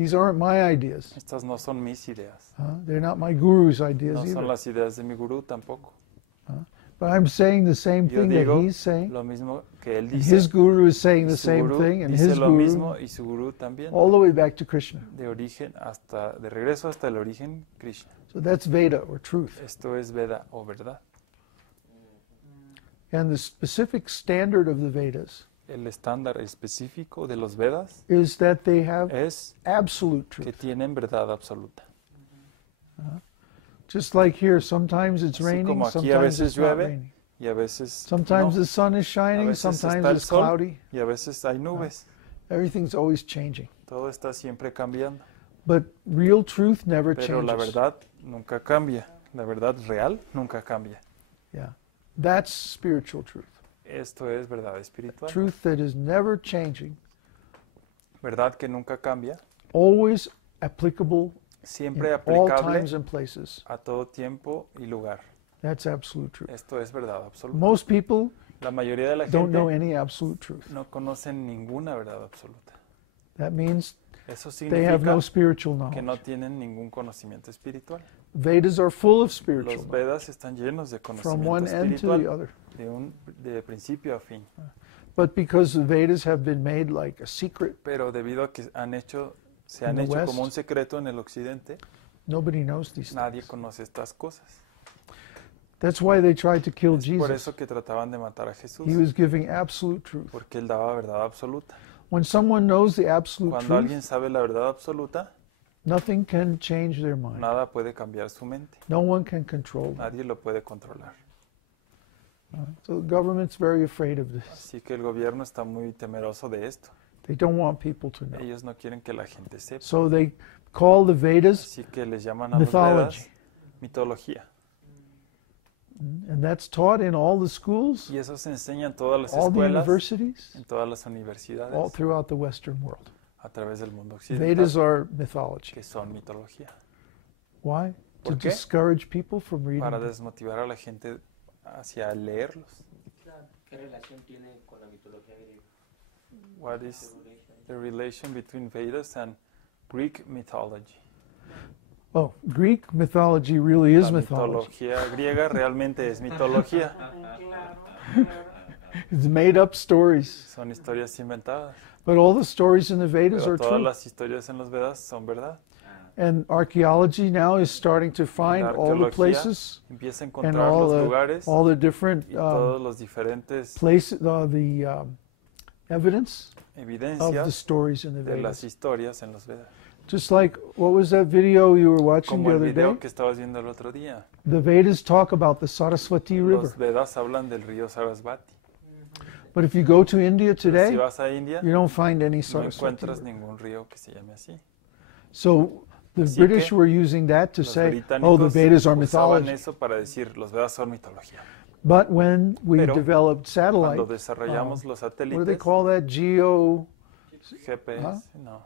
These aren't my ideas. Estas no son mis ideas. They're not my guru's ideas No son either. las ideas de mi gurú tampoco. But I'm saying the same Yo thing that digo he's saying. lo mismo que él And dice. his guru is saying Y the su same gurú thing, and dice his lo guru, mismo y su gurú también. all the way back to Krishna. De regreso hasta el origen Krishna. So that's Veda, or truth. Esto es Veda o verdad. And the specific standard of the Vedas El estándar específico de los Vedas is that they have es absolute que truth. tienen verdad absoluta. Just like here, sometimes it's Así raining, como aquí a sometimes veces it's not llueve raining. y a veces Sometimes no. the sun is A shining, veces sometimes está el it's sol cloudy. y a veces hay nubes. Everything's always changing. Todo está siempre cambiando. But real truth never Pero la changes. verdad nunca cambia. La verdad real nunca cambia. Yeah. That's spiritual truth. Esto es verdad espiritual. Truth that is never changing, Verdad que nunca cambia. always applicable in Siempre all aplicable times and places. a todo tiempo y lugar. That's absolute truth. Esto es verdad absoluta. Most people La mayoría de la don't know gente any absolute truth. no conocen ninguna verdad absoluta. That means Eso they have significa no spiritual que no knowledge. tienen ningún conocimiento espiritual. Vedas are full of spiritual Los knowledge, Vedas están llenos de from conocimiento one end to the espiritual other. de principio a fin. But because the Vedas have been made like a secret, Pero debido a que se han In the hecho West, como un secreto en el occidente, nobody knows these nadie things. conoce estas cosas. That's why they tried to kill Es por Jesus. eso que trataban de matar a Jesús, He was giving absolute truth. porque él daba verdad absoluta. When someone knows the absolute Cuando truth, alguien sabe la verdad absoluta, nothing can change their mind. nada puede cambiar su mente. No one can control them. Nadie lo puede controlar. So the government's very afraid of this. Así que el gobierno está muy temeroso de esto. They don't want people to know. Ellos no quieren que la gente sepa. So they call the Vedas, Así que les llaman a los mythology. Vedas mitología. and that's taught in all the schools, Y eso se enseña en todas las all the escuelas, universities, en todas las universidades, all throughout the Western world. a través del mundo Vedas occidental, are mythology. que son mitología. Why? To ¿Por qué? discourage people from reading Para them. desmotivar a la gente hacia leerlos. ¿Qué relación tiene con la mitología griega? What is the relation between Vedas and Greek mythology? Oh, Greek mythology really is La mythology. mitología griega realmente es mitología. It's made up stories. Son historias inventadas. But all the stories in the Vedas Pero are todas true. las historias en los Vedas son verdad. And archaeology now is starting to find La all the arqueología places empieza a and encontrar all los the, lugares all the different y todos los diferentes places, evidence of the evidencias stories in the de las Vedas. historias en los Vedas. Just like, what was that video you were watching Como the el other video day? que estabas viendo el otro día. The Vedas talk about the Saraswati River. Los Vedas hablan del río Sarasvati. But if you go to India Pero si today, vas a India, you don't find any no Saraswati encuentras River. ningún río que se llame así. So the Así British que were using that to Los say, oh, the británicos Vedas are usaban mythology. eso para decir, los Vedas son mitología. But when we Pero developed satellite, Cuando desarrollamos los what do they satélites, call that? GPS, no.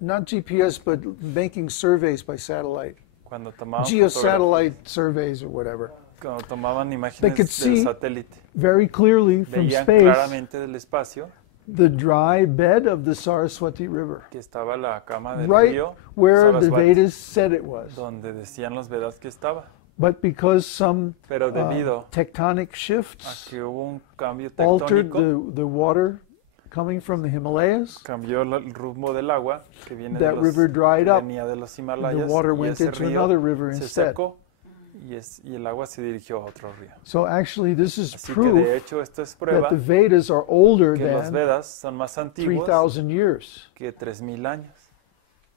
Not GPS, but making surveys by satellite. Cuando tomaban, Geosatellite surveys or whatever. cuando tomaban They imágenes could del see satélite, very clearly from veían space claramente del espacio the dry bed of the Saraswati River, que estaba la cama del right río where the Sarasvati, Vedas said it was. donde decían los Vedas que estaba. But because some Pero debido tectonic a shifts que hubo un cambio altered tectónico, the water coming from the Himalayas, cambió el rumbo del agua que viene that de los, river dried que up. venía de los The Himalayas water y went ese into río another river se instead. secó y el agua se dirigió a otro río. So actually this is Así que de proof hecho esto es prueba that the Vedas are older que los than Vedas son más antiguos 3,000 years. que 3000 años.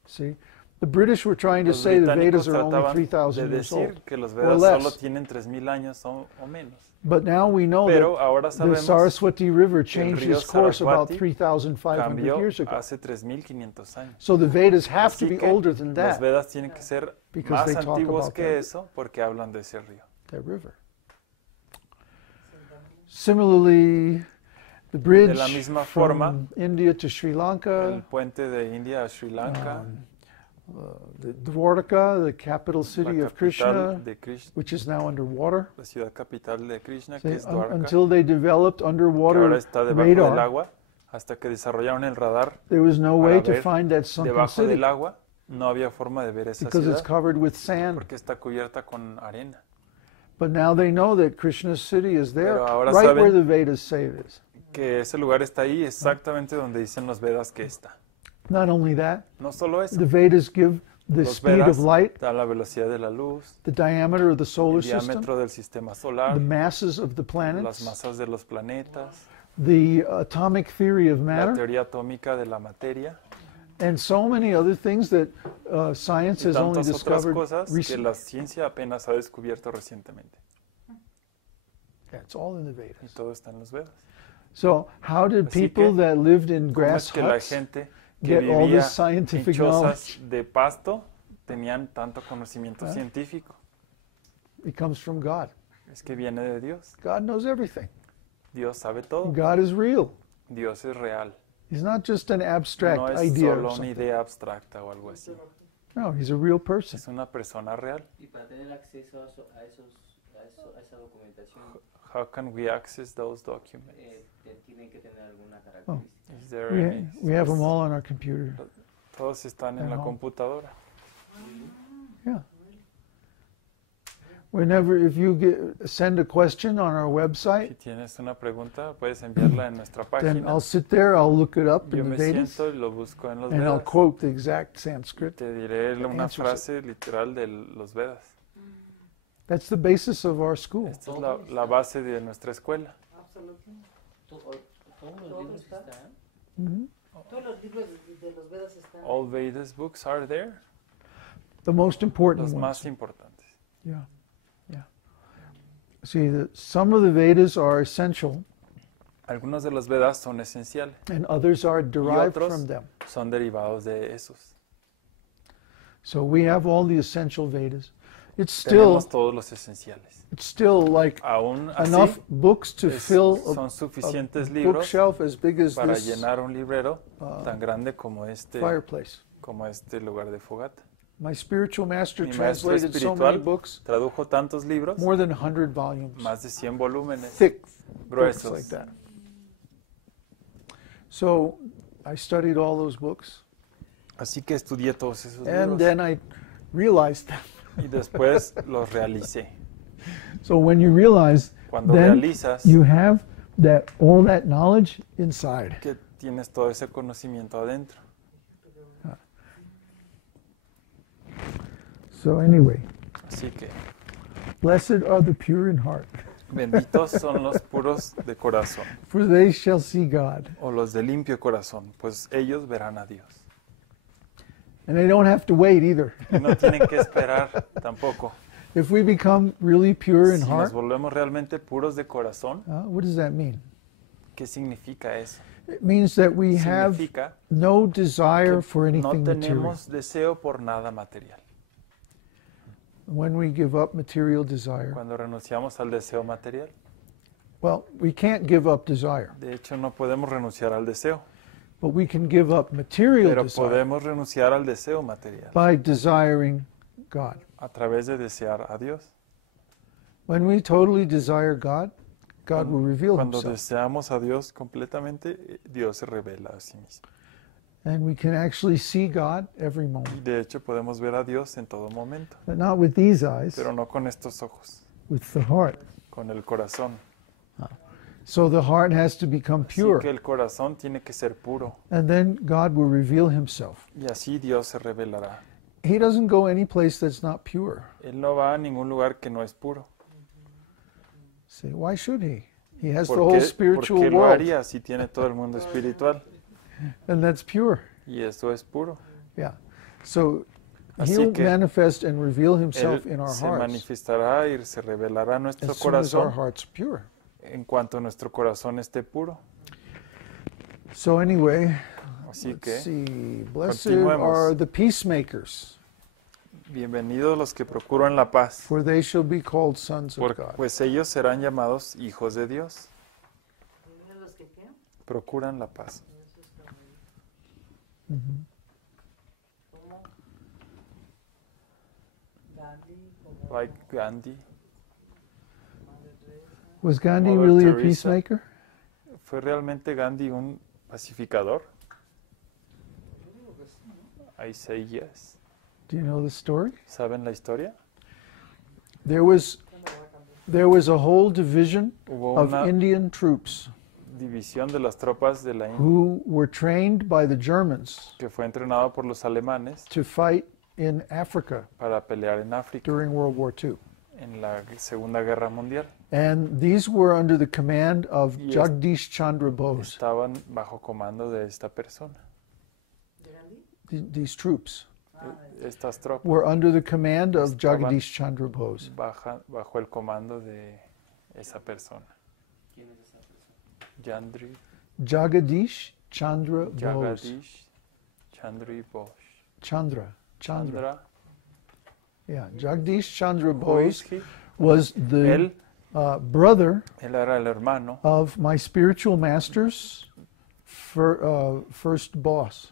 See? The British were trying to Los say the británicos Vedas are only trataban de 3,000 years decir old. que los or Vedas less. solo tienen 3000 años o menos. But now we know Pero ahora that the sabemos Saraswati River que el changed río its course about Sarasvati 3,500 cambió years ago. hace 3500 años. So the Vedas have to Así be que older than los that, Vedas tienen que ser because más they talk antiguos about que that. eso porque hablan de ese río. That river. Similarly, the bridge la misma from forma, India to Sri El Lanka, puente de India a Sri Lanka, the Dwarka, the capital la city of capital Krishna, de Krishna, which is now underwater. la ciudad capital de Krishna, See, que es Dwarka, until they developed que underwater ahora está debajo del radar, agua, Hasta que desarrollaron el radar there was no para way to ver find that sunken debajo city del agua, no había forma de ver esa because it's ciudad covered with sand. porque está cubierta con arena. But now they know that Krishna's city is there, Pero ahora right saben where the Vedas say it is. Que ese lugar está ahí exactamente donde dicen los Vedas que está. Not only that, No solo eso, the Vedas give the los speed Vedas of light, dan la velocidad de la luz, the diameter of the el solar system, diámetro del sistema the solar, masses of the las planets, masas de los planetas, the atomic theory of la matter, teoría atómica de la materia and so many other things that science y has only tantas otras discovered cosas que recently. la ciencia apenas ha descubierto recientemente. Yeah, it's all in the Y Vedas. todo está en los Vedas. So how did Así people que, that lived in ¿Cómo grass es que la huts gente que get all vivía this en scientific chozas knowledge? de pasto tenían tanto conocimiento Ah. científico? It comes from God. Es que viene de Dios. God knows everything. Dios sabe todo. God is real. Dios es real. He's not just an abstract No es idea or solo una something. idea abstracta o algo así. No, he's a real person. Es una persona real. Y para tener acceso a esa documentación, How can we access those documents? tienen que tener alguna característica. Is there We, any- we have them all on our computer. Todos están en la Ajá. computadora. Yeah. Whenever, if you send a question on our Si website, tienes una pregunta, puedes enviarla en nuestra then página. I'll sit there, I'll look it up Yo in the me Vedas, siento y lo busco en los and I'll Vedas. quote the exact Sanskrit. Te diré una answers it. frase literal de los Vedas. That's the basis of our school. Esta es la base de nuestra escuela. Todos los libros están. Mhm. Todos los libros de los Vedas están. All Vedas books are there. The most important Los ones. más importantes. Yeah, yeah. See, some of the Vedas are essential, Algunos de los Vedas son esenciales. and others are derived otros from them. son derivados de esos. So we have all the essential Vedas. It's still, Tenemos todos los esenciales. it's still like Aún así, enough books to fill son suficientes a libros bookshelf as big as para this llenar un librero uh, tan grande como este lugar de fogata. My spiritual master Mi maestro translated so many espiritual books, tradujo tantos libros, more than 100 volumes, más de 100 volúmenes, thick books gruesos. like that. So I studied all those books, Así que estudié todos esos and libros then I realized them. y después los realicé. So when you realize, Cuando then realizas you have all that knowledge inside. que tienes todo ese conocimiento adentro. So anyway, Así que blessed are the pure in heart, benditos son los puros de corazón for they shall see God. o los de limpio corazón, pues ellos verán a Dios. And they don't have to wait either. Y no tienen que esperar tampoco. If we become really pure in Si nos heart, volvemos realmente puros de corazón, what does that mean? ¿qué significa eso? It means that we have Significa no desire que for no anything material. tenemos deseo por nada material. When we give up material desire, Cuando renunciamos al deseo material, well, we can't give up desire, de hecho no podemos renunciar al deseo, but we can give up material pero desire podemos renunciar al deseo material by desiring God. a través de desear a Dios. When we totally desire God, God will reveal Cuando himself. deseamos a Dios completamente, Dios se revela a sí mismo. And we can actually see God every Y moment. de hecho podemos ver a Dios en todo momento, But not with these eyes, pero no con estos ojos, with the heart. con el corazón. So the heart has to become Así pure. que el corazón tiene que ser puro And then God will reveal himself. y así Dios se revelará. He doesn't go any place that's not pure. Él no va a ningún lugar que no es puro. See, why should he? He has the ¿Por whole qué spiritual lo world, haría si tiene todo el mundo espiritual? and that's pure. Y eso es puro. Yeah. So Así he'll que manifest and reveal Él himself in our se hearts manifestará y se revelará en nuestro as soon as our corazón hearts are pure. en cuanto nuestro corazón esté puro. So anyway, Así let's que, see. Blessed continuemos. are the peacemakers, bienvenidos los que procuran la paz, for they shall be called sons of God. pues ellos serán llamados hijos de Dios. ¿Primero los que qué? Procuran la paz. Mhm. ¿Cómo? Gandhi, como Like Gandhi. Madre Teresa. Was Gandhi Mother really a Teresa. peacemaker? ¿Fue realmente Gandhi un pacificador? I say yes. Do you know the story? ¿Saben la historia? There was a whole division Hubo of una Indian troops división de las tropas de la India who were trained by the Germans que fue entrenado por los alemanes to fight in Africa para pelear en África during World War II. en la Segunda Guerra Mundial. And these were under the command of Yes. Jagdish Chandra Bose, Estaban bajo comando de esta persona. ¿De Gandhi? these troops. Estas tropas Were under the command of Estaban- Jagdish Chandra Bose. bajo el comando de esa persona. ¿Quién es esa persona? Jandri, Jagadish Chandra Bose. Jagadish, Chandri Bose. Chandra. Chandra, Yeah, Jagdish Chandra who is Bose he? was the Él brother era el hermano of my spiritual master's first boss.